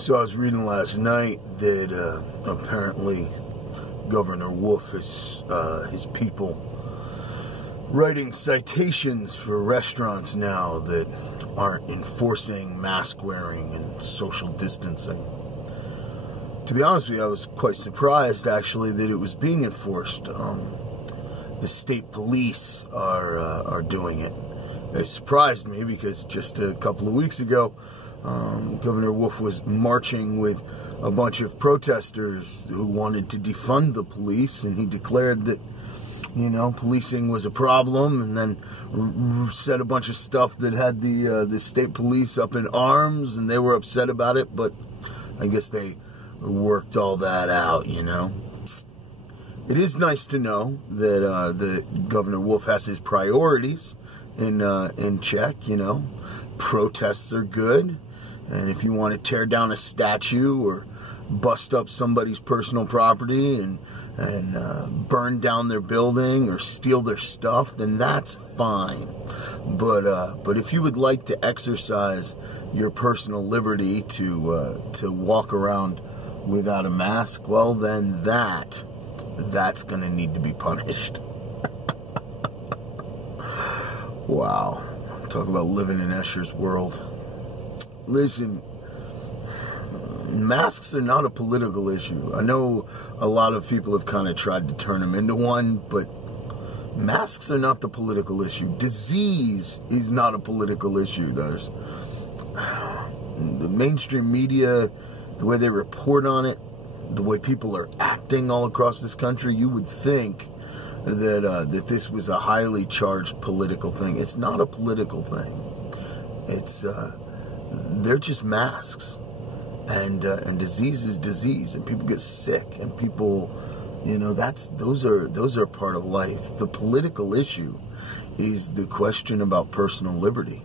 So I was reading last night that apparently Governor Wolf is his people writing citations for restaurants now that aren't enforcing mask wearing and social distancing. To be honest with you, I was quite surprised actually that it was being enforced. The state police are doing it. It surprised me because just a couple of weeks ago, Governor Wolf was marching with a bunch of protesters who wanted to defund the police, and he declared that, policing was a problem, and then said a bunch of stuff that had the state police up in arms, and they were upset about it, but I guess they worked all that out, It is nice to know that the Governor Wolf has his priorities in check, Protests are good. And if you want to tear down a statue or bust up somebody's personal property and burn down their building or steal their stuff, then that's fine. But if you would like to exercise your personal liberty to walk around without a mask, well, then that's going to need to be punished. Wow. Talk about living in Escher's world. Listen, masks are not a political issue. I know a lot of people have kind of tried to turn them into one, but masks are not the political issue. Disease is not a political issue. There's the mainstream media, the way they report on it, the way people are acting all across this country, you would think that this was a highly charged political thing. It's not a political thing. It's they're just masks, and disease is disease, and people get sick, and people, those are part of life. The political issue is the question about personal liberty.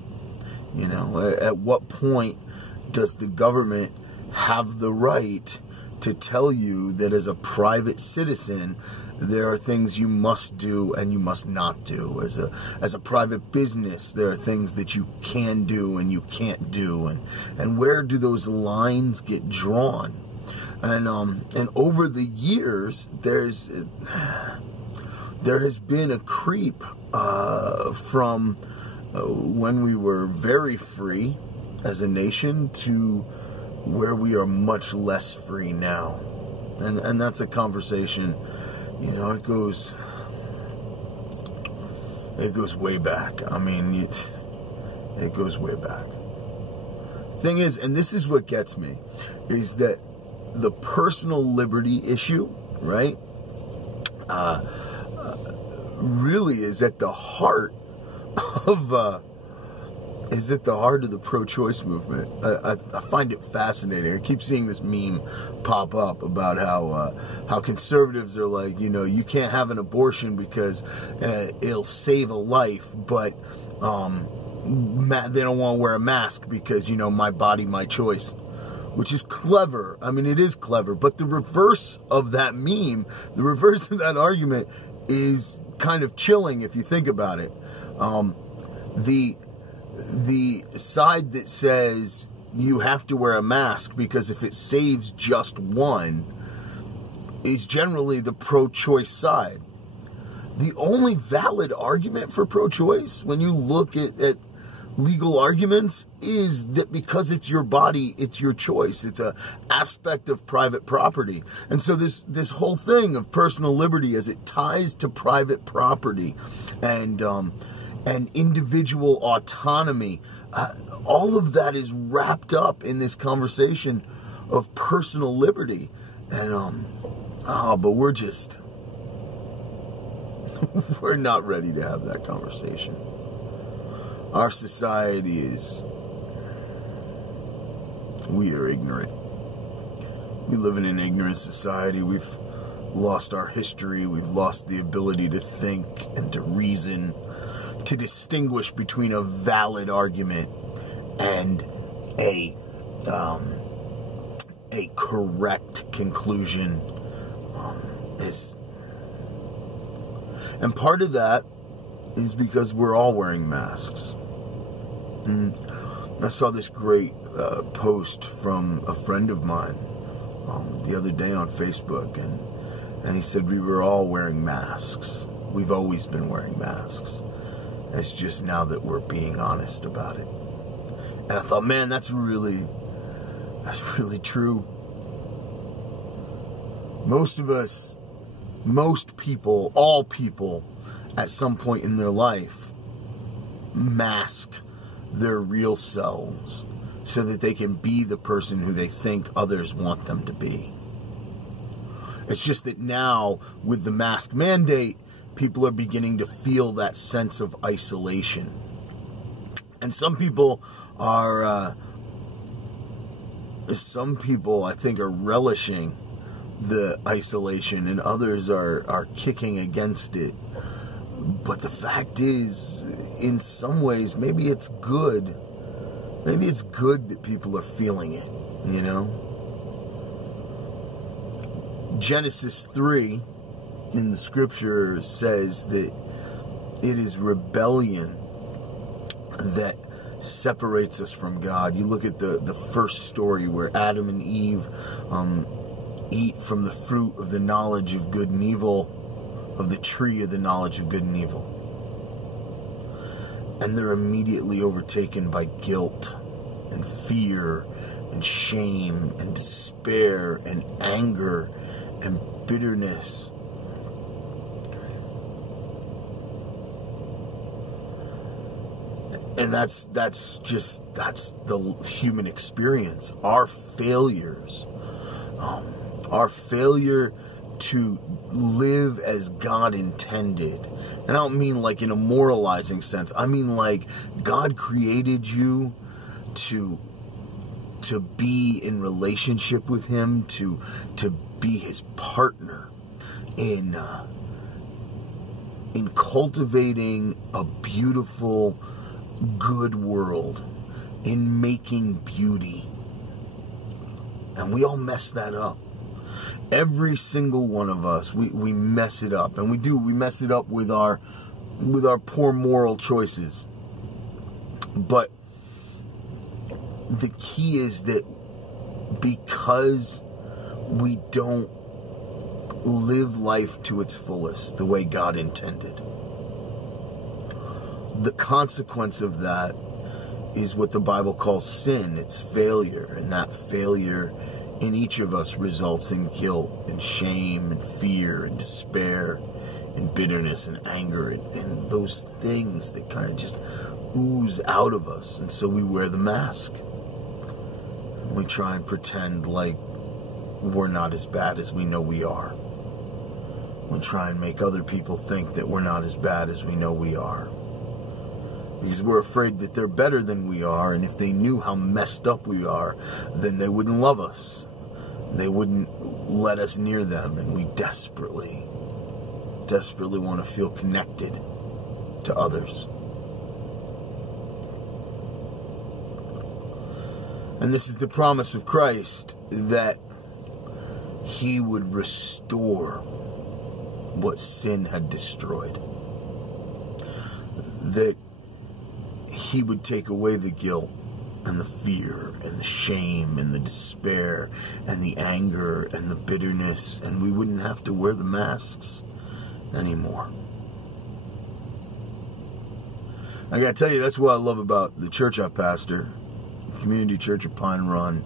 At what point does the government have the right to tell you that as a private citizen there are things you must do and you must not do? As a private business, there are things that you can do and you can't do, and where do those lines get drawn? And over the years, there has been a creep from when we were very free as a nation to where we are much less free now, and that's a conversation. It goes way back. I mean, it goes way back. Thing is, and this is what gets me, is that the personal liberty issue, right, really is at the heart of the pro-choice movement. I find it fascinating. I keep seeing this meme pop up about how conservatives are like, you can't have an abortion because it'll save a life, but they don't want to wear a mask because, my body, my choice. Which is clever. I mean, it is clever. But the reverse of that meme, the reverse of that argument is kind of chilling if you think about it. The side that says you have to wear a mask because if it saves just one is generally the pro-choice side. The only valid argument for pro-choice, when you look at legal arguments, is that because it's your body, it's your choice. It's an aspect of private property. And so this whole thing of personal liberty, as it ties to private property and individual autonomy, all of that is wrapped up in this conversation of personal liberty. And but we're not ready to have that conversation. Our society we are ignorant. We live in an ignorant society. We've lost our history. We've lost the ability to think and to reason, to distinguish between a valid argument and a correct conclusion. And part of that is because we're all wearing masks. I saw this great post from a friend of mine the other day on Facebook, and he said we were all wearing masks. We've always been wearing masks. It's just now that we're being honest about it. And I thought, man, that's really true. Most of us, most people, all people, at some point in their life, mask their real selves so that they can be the person who they think others want them to be. It's just that now, with the mask mandate, people are beginning to feel that sense of isolation. And some people I think, are relishing the isolation, and others are kicking against it. But the fact is, in some ways, maybe it's good. Maybe it's good that people are feeling it, you know? Genesis 3 in the scripture says that it is rebellion that separates us from God. You look at the first story where Adam and Eve eat from the fruit of the knowledge of good and evil, of the tree of the knowledge of good and evil. And they're immediately overtaken by guilt and fear and shame and despair and anger and bitterness. And that's the human experience. Our failures, our failure to live as God intended. And I don't mean like in a moralizing sense. I mean like God created you to be in relationship with Him, to be His partner in cultivating a beautiful, good world, in making beauty. And we all mess that up. Every single one of us, we mess it up. And we mess it up with our poor moral choices. But the key is that because we don't live life to its fullest, the way God intended, the consequence of that is what the Bible calls sin. It's failure. And that failure in each of us results in guilt and shame and fear and despair and bitterness and anger and those things that kind of just ooze out of us. And so we wear the mask. We try and pretend like we're not as bad as we know we are. We try and make other people think that we're not as bad as we know we are. Because we're afraid that they're better than we are, and if they knew how messed up we are, then they wouldn't love us. They wouldn't let us near them, and we desperately want to feel connected to others. And this is the promise of Christ, that He would restore what sin had destroyed. That He would take away the guilt and the fear and the shame and the despair and the anger and the bitterness, and we wouldn't have to wear the masks anymore. I gotta tell you, that's what I love about the church I pastor, Community Church of Pine Run,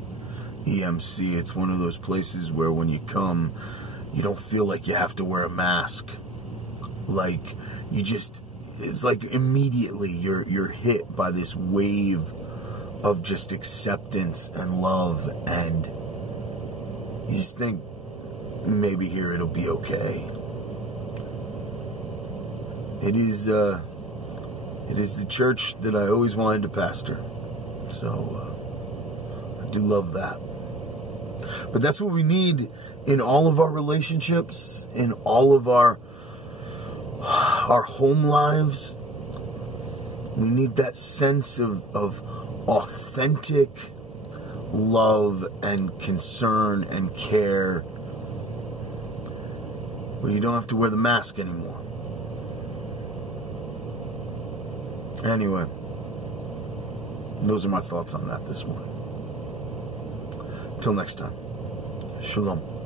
EMC. It's one of those places where when you come, you don't feel like you have to wear a mask. Like, it's like immediately you're hit by this wave of just acceptance and love, and you just think, maybe here it'll be okay. It is the church that I always wanted to pastor. So I do love that. But that's what we need in all of our relationships, in all of our home lives. We need that sense of authentic love and concern and care, where you don't have to wear the mask anymore. Anyway, Those are my thoughts on that this morning. Till next time. Shalom.